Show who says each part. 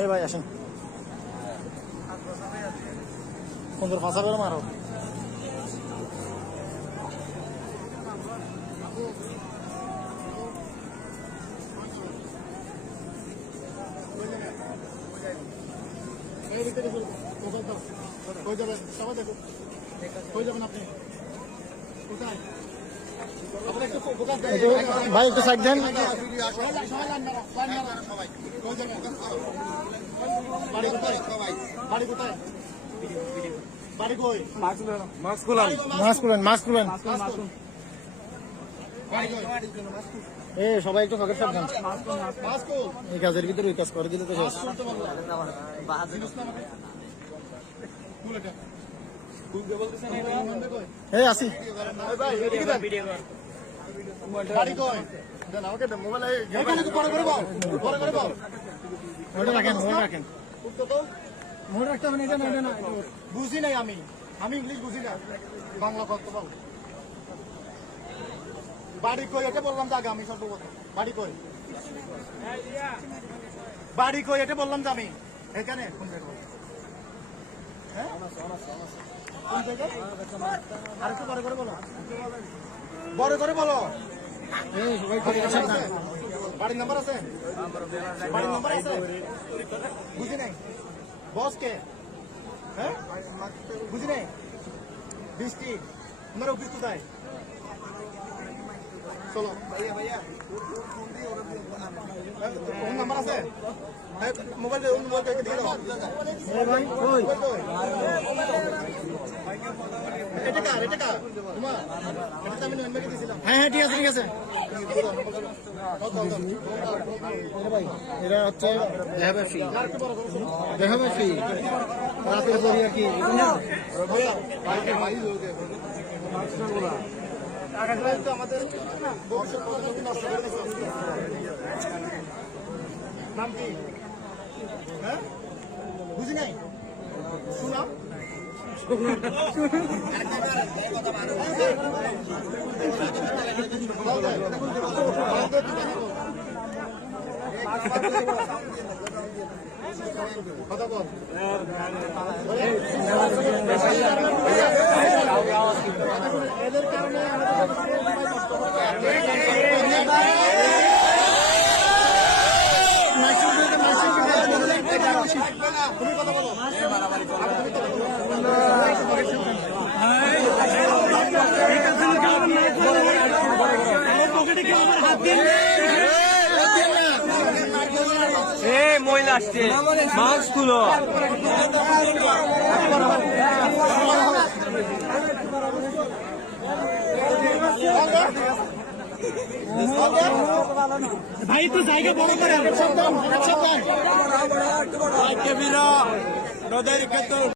Speaker 1: এই ভাই, আসেন। সুন্দর ফাঁসা করে মারো। কই যাবেন? সবাই দেখুন কই যাবেন আপনি? কোথায় আপনি একটু ফোকাস দেন ভাই, একটু সাইড দেন।
Speaker 2: মাস্ক
Speaker 1: মাস্ক সবাই একটু ফকেট সাবধান এই কাজের ভিতরে ওই কাজ করে দিলে তো শেষ। এই বুঝি নাই আমি আমি ইংলিশ বুঝি না বাংলা কথা বল বাড়ি কই? এটা বললাম আগে আমি। সর্বপ্রথম বাড়ি কই? বাড়ি কই এটা বললাম তো আমি। এখানে? হ্যাঁ? বড় করে বলো বাড়ির নাম্বার আছে বাড়ির নাম্বার আছে বুঝি নাই বস কে হ্যাঁ বুঝি নাই বৃষ্টি আমার অফিস কোথায় চলো ফোন নাম্বার আছে মোবাইল মোবাইল দিয়ে দাও। হ্যাঁ হ্যাঁ ঠিক আছে ঠিক আছে। এরা হচ্ছে দেহাবের ফি রাতের পরি আর কি। আমাদের হ্যাঁ? বুঝি নাই? এদের কারণে
Speaker 2: এ মহিলা আসছে। মাস্ক খুলো
Speaker 1: ভাই তো জায়গা বড় করে
Speaker 2: নদের ক্ষেত্র